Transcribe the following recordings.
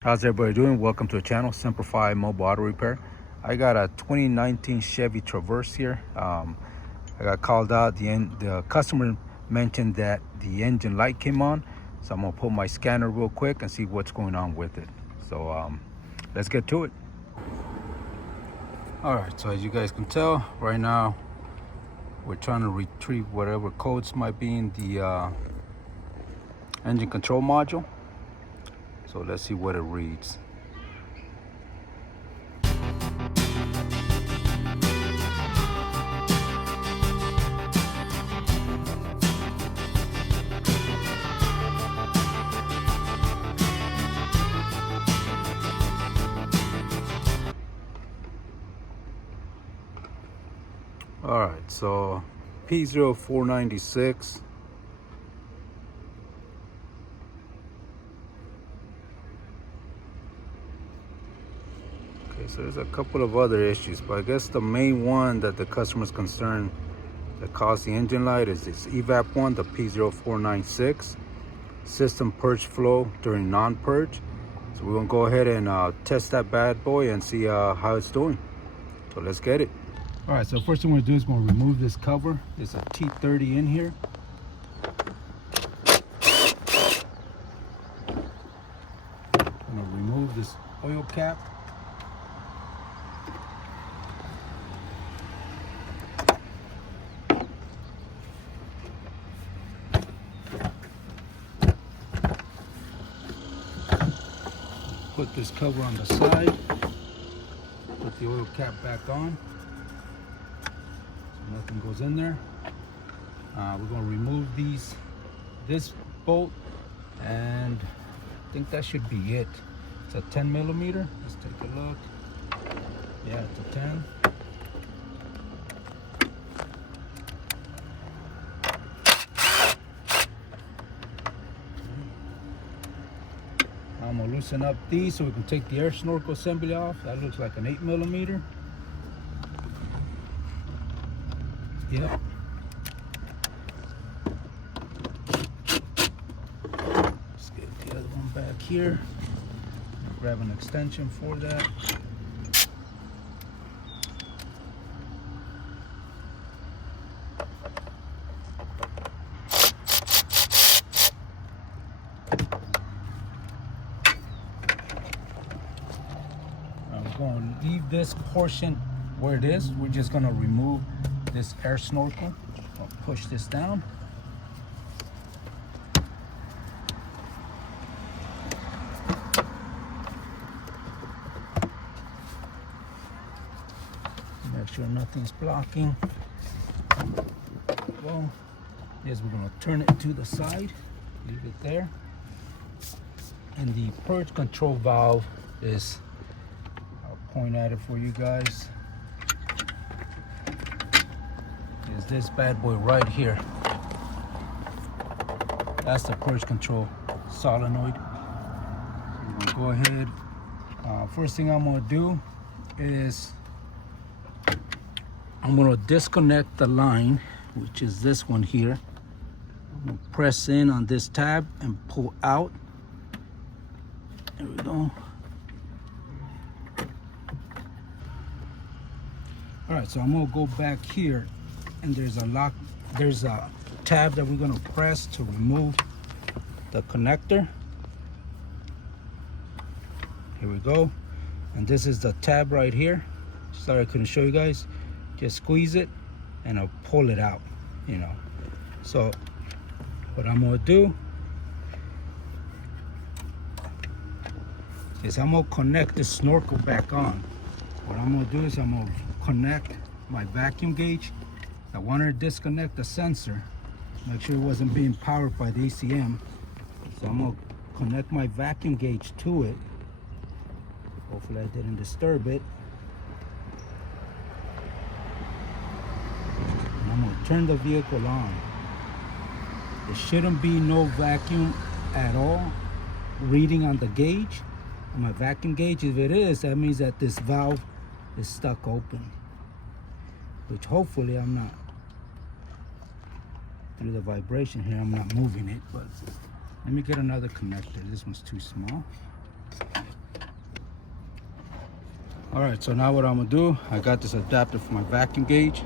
How's everybody doing? Welcome to the channel, SemperFi Mobile Auto Repair. I got a 2019 Chevy Traverse here. I got called out. The customer mentioned that the engine light came on, so I'm gonna pull my scanner real quick and see what's going on with it. So let's get to it. All right, so as you guys can tell, right now we're trying to retrieve whatever codes might be in the engine control module. So let's see what it reads. All right, so P0496. So there's a couple of other issues, but I guess the main one that the customer's concerned that caused the engine light is this EVAP one, the P0496 system purge flow during non-purge. So we're gonna go ahead and test that bad boy and see how it's doing. So let's get it. All right, so first thing we're gonna do is we're gonna remove this cover. There's a T30 in here. I'm gonna remove this oil cap. Put this cover on the side, put the oil cap back on, so nothing goes in there. We're going to remove this bolt, and I think that should be it. It's a 10 millimeter. Let's take a look. Yeah, it's a 10. I'm gonna loosen up these so we can take the air snorkel assembly off. That looks like an 8 millimeter. Yep. Let's get the other one back here. Grab an extension for that. Going to leave this portion where it is. We're just going to remove this air snorkel. I'll push this down. Make sure nothing's blocking. Well, yes, we're going to turn it to the side. Leave it there. And the purge control valve is, point at it for you guys, is this bad boy right here. That's the purge control solenoid. So go ahead. First thing I'm going to do is I'm going to disconnect the line, which is this one here. I'm going to press in on this tab and pull out. There we go. All right, so I'm gonna go back here, and there's a tab that we're gonna press to remove the connector. Here we go. And this is the tab right here. Sorry I couldn't show you guys. Just squeeze it and I'll pull it out, you know. So what I'm gonna do is I'm gonna connect the snorkel back on. What I'm gonna do is I'm gonna connect my vacuum gauge. I wanted to disconnect the sensor, make sure it wasn't being powered by the ACM. So I'm gonna connect my vacuum gauge to it. Hopefully I didn't disturb it. And I'm gonna turn the vehicle on. There shouldn't be no vacuum at all reading on the gauge, on my vacuum gauge. If it is, that means that this valve is stuck open, which hopefully I'm not, through the vibration here, I'm not moving it. But let me get another connector. This one's too small. All right, so now what I'm gonna do, I got this adapter for my vacuum gauge.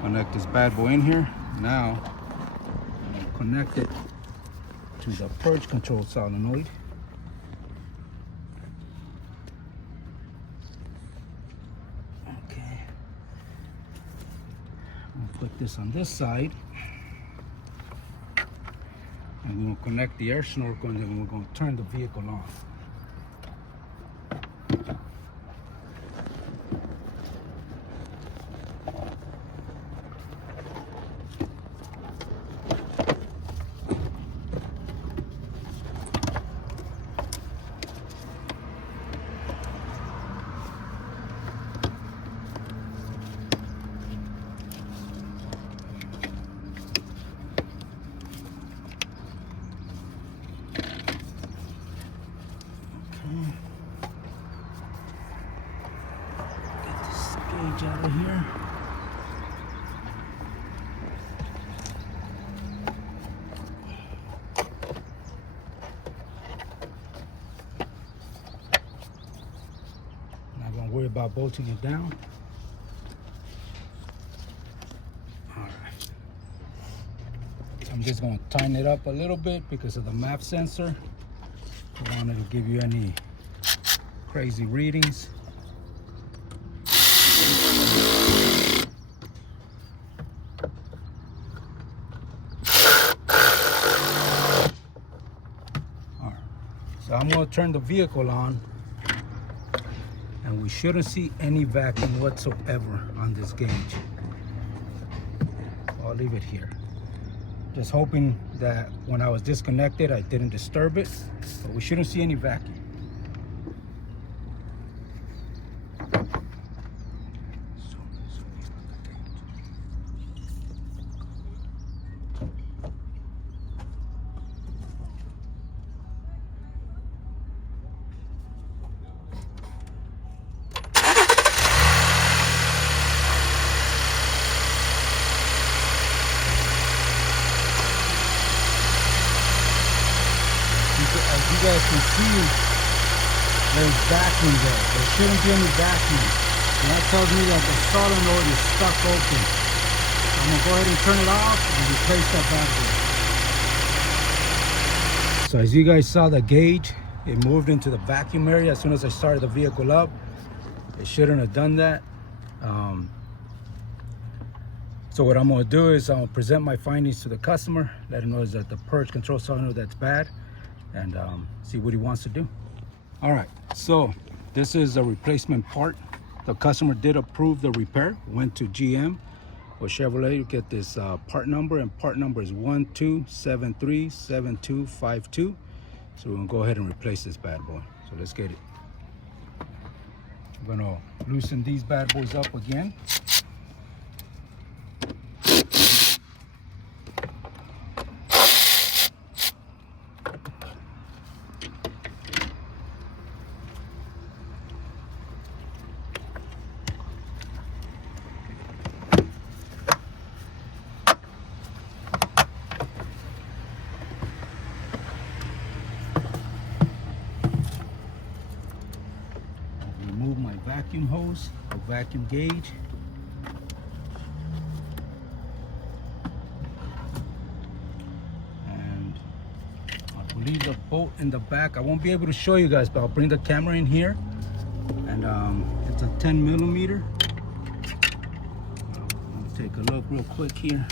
Connect this bad boy in here. Now I'm gonna connect it to the purge control solenoid. Okay. I'll put this on this side. And we're gonna connect the air snorkel, and then we're gonna turn the vehicle on. Get this gauge out of here. Not gonna worry about bolting it down. All right. I'm just gonna tighten it up a little bit because of the MAP sensor. I don't want it to give you any crazy readings. Alright, so I'm going to turn the vehicle on, and we shouldn't see any vacuum whatsoever on this gauge. I'll leave it here. Just hoping that when I was disconnected, I didn't disturb it, but we shouldn't see any vacuum. As you guys can see, there's vacuum there. There shouldn't be any vacuum. And that tells me that the solenoid is stuck open. I'm gonna go ahead and turn it off and replace that bad boy. So as you guys saw, the gauge, it moved into the vacuum area as soon as I started the vehicle up. It shouldn't have done that. So what I'm gonna do is I'm gonna present my findings to the customer, let him know that the purge control solenoid that's bad, and see what he wants to do. All right, so this is a replacement part. The customer did approve the repair, went to GM or Chevrolet to get this part number, and part number is 12737252. So we're gonna go ahead and replace this bad boy. So let's get it. I'm gonna loosen these bad boys up again. Remove my vacuum hose, the vacuum gauge. And I believe the bolt in the back, I won't be able to show you guys, but I'll bring the camera in here. And it's a 10 millimeter. I'll take a look real quick here.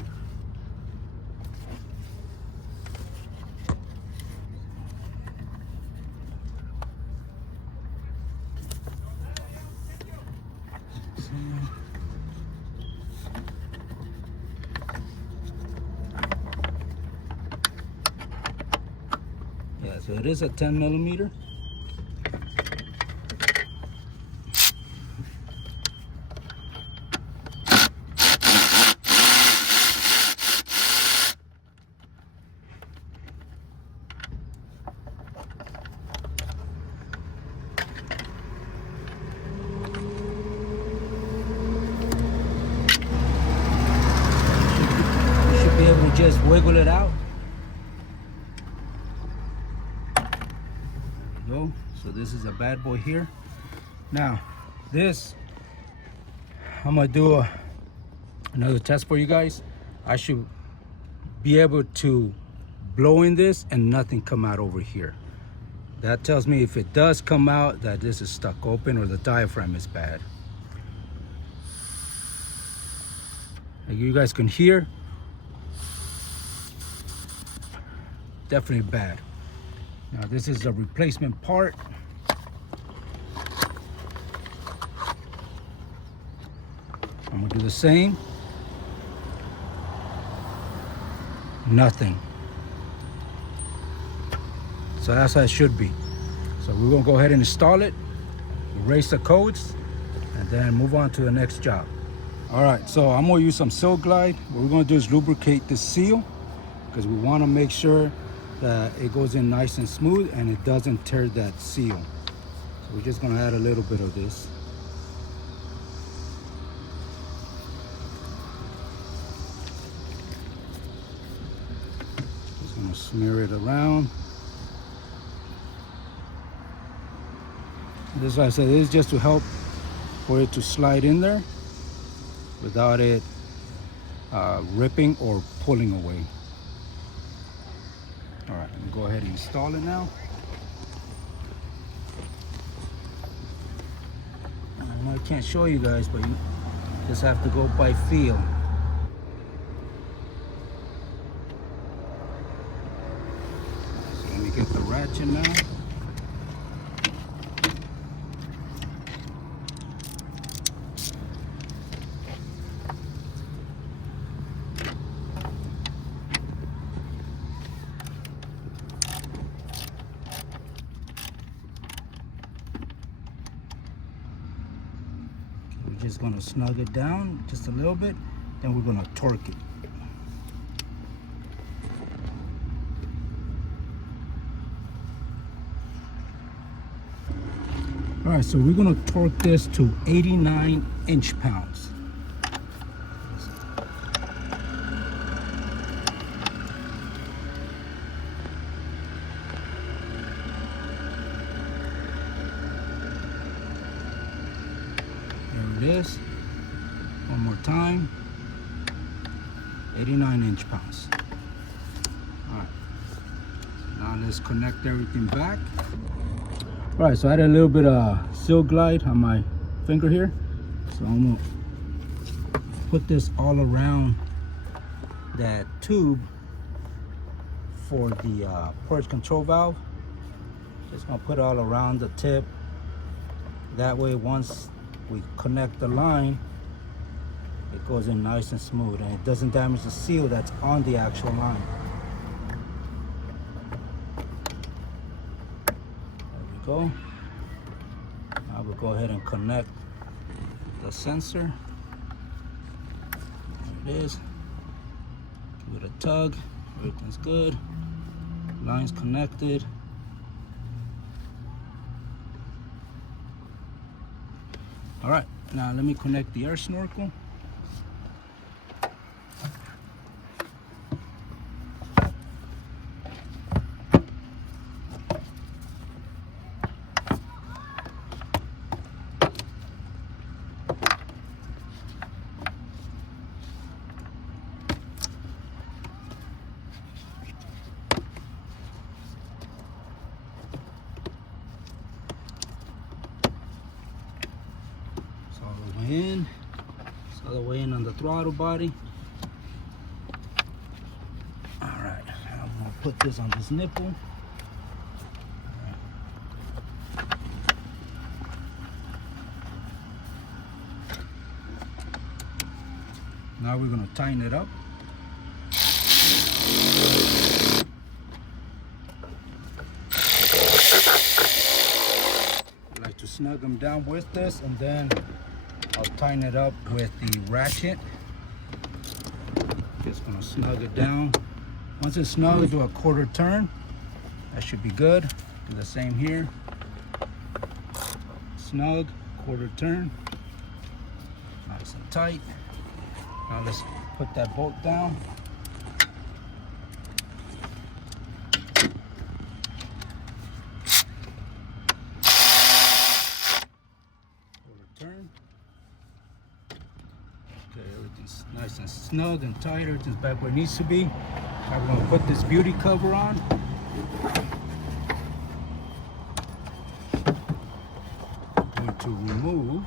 Yeah, so it is a 10 millimeter. Be able to just wiggle it out. There we go. So this is a bad boy here. Now This, I'm gonna do another test for you guys. I should be able to blow in this and nothing come out over here. That tells me if it does come out that this is stuck open or the diaphragm is bad. Like you guys can hear, definitely bad. Now this is a replacement part. I'm gonna do the same. Nothing. So that's how it should be. So we're gonna go ahead and install it, erase the codes, and then move on to the next job. All right, so I'm gonna use some Sil-Glide. What we're gonna do is lubricate this seal because we wanna make sure that it goes in nice and smooth and it doesn't tear that seal. So we're just gonna add a little bit of this. Just gonna smear it around. This, like I said, is just to help for it to slide in there without it ripping or pulling away. All right, let me go ahead and install it now. I know I can't show you guys, but you just have to go by feel. So let me get the ratchet now. We're just gonna snug it down just a little bit, then we're gonna torque it. All right, so we're gonna torque this to 89 inch-pounds. There it is. One more time. 89 inch-pounds. All right. So now let's connect everything back. All right, so I had a little bit of Sil-Glide on my finger here. So I'm gonna put this all around that tube for the purge control valve. Just gonna put it all around the tip. That way, once we connect the line, it goes in nice and smooth and it doesn't damage the seal that's on the actual line. There we go. Now we'll go ahead and connect the sensor. There it is. Give it a tug. Everything's good. Line's connected. All right, now let me connect the air snorkel. In, it's all the way in on the throttle body. All right, I'm gonna put this on this nipple. Now we're gonna tighten it up. I like to snug them down with this, and then I'll tighten it up with the ratchet. Just gonna snug it down. Once it's snug, do a quarter turn. That should be good. Do the same here. Snug, quarter turn. Nice and tight. Now let's put that bolt down. Quarter turn. nice and snug and tight. Everything's back where it needs to be. I'm going to put this beauty cover on. I'm going to remove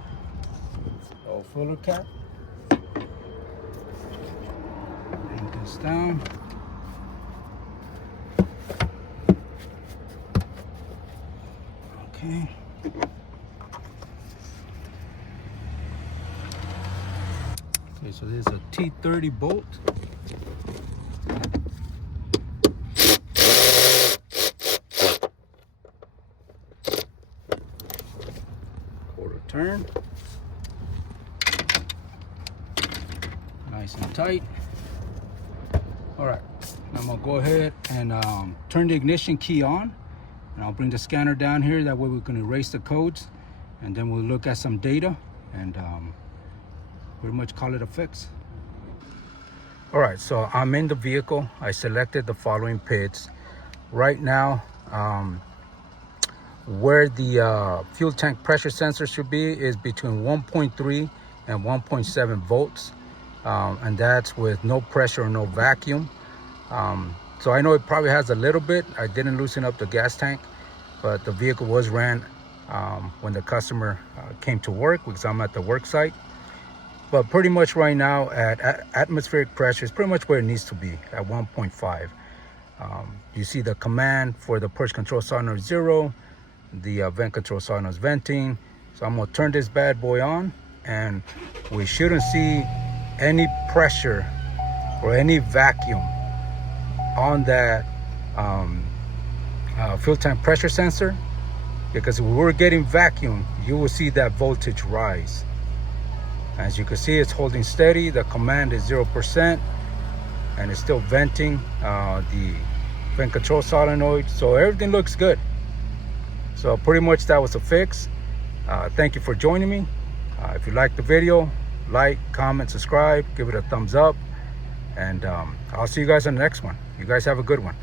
the old filler cap. Bring this down. Okay. Okay, so this is a T30 bolt. Quarter turn. Nice and tight. All right, I'm gonna go ahead and turn the ignition key on, and I'll bring the scanner down here. That way we can erase the codes, and then we'll look at some data and pretty much call it a fix. All right, so I'm in the vehicle. I selected the following pits. Right now, where the fuel tank pressure sensor should be is between 1.3 and 1.7 volts. And that's with no pressure or no vacuum. So I know it probably has a little bit. I didn't loosen up the gas tank, but the vehicle was ran when the customer came to work, because I'm at the work site. But pretty much right now at atmospheric pressure is pretty much where it needs to be, at 1.5. You see the command for the purge control solenoid 0, the vent control solenoid is venting. So I'm gonna turn this bad boy on, and we shouldn't see any pressure or any vacuum on that fuel tank pressure sensor, because if we were getting vacuum, you will see that voltage rise. As you can see, it's holding steady. The command is 0%, and it's still venting the vent control solenoid. So everything looks good. So pretty much that was a fix. Thank you for joining me. If you liked the video, like, comment, subscribe, give it a thumbs up, and I'll see you guys on the next one. You guys have a good one.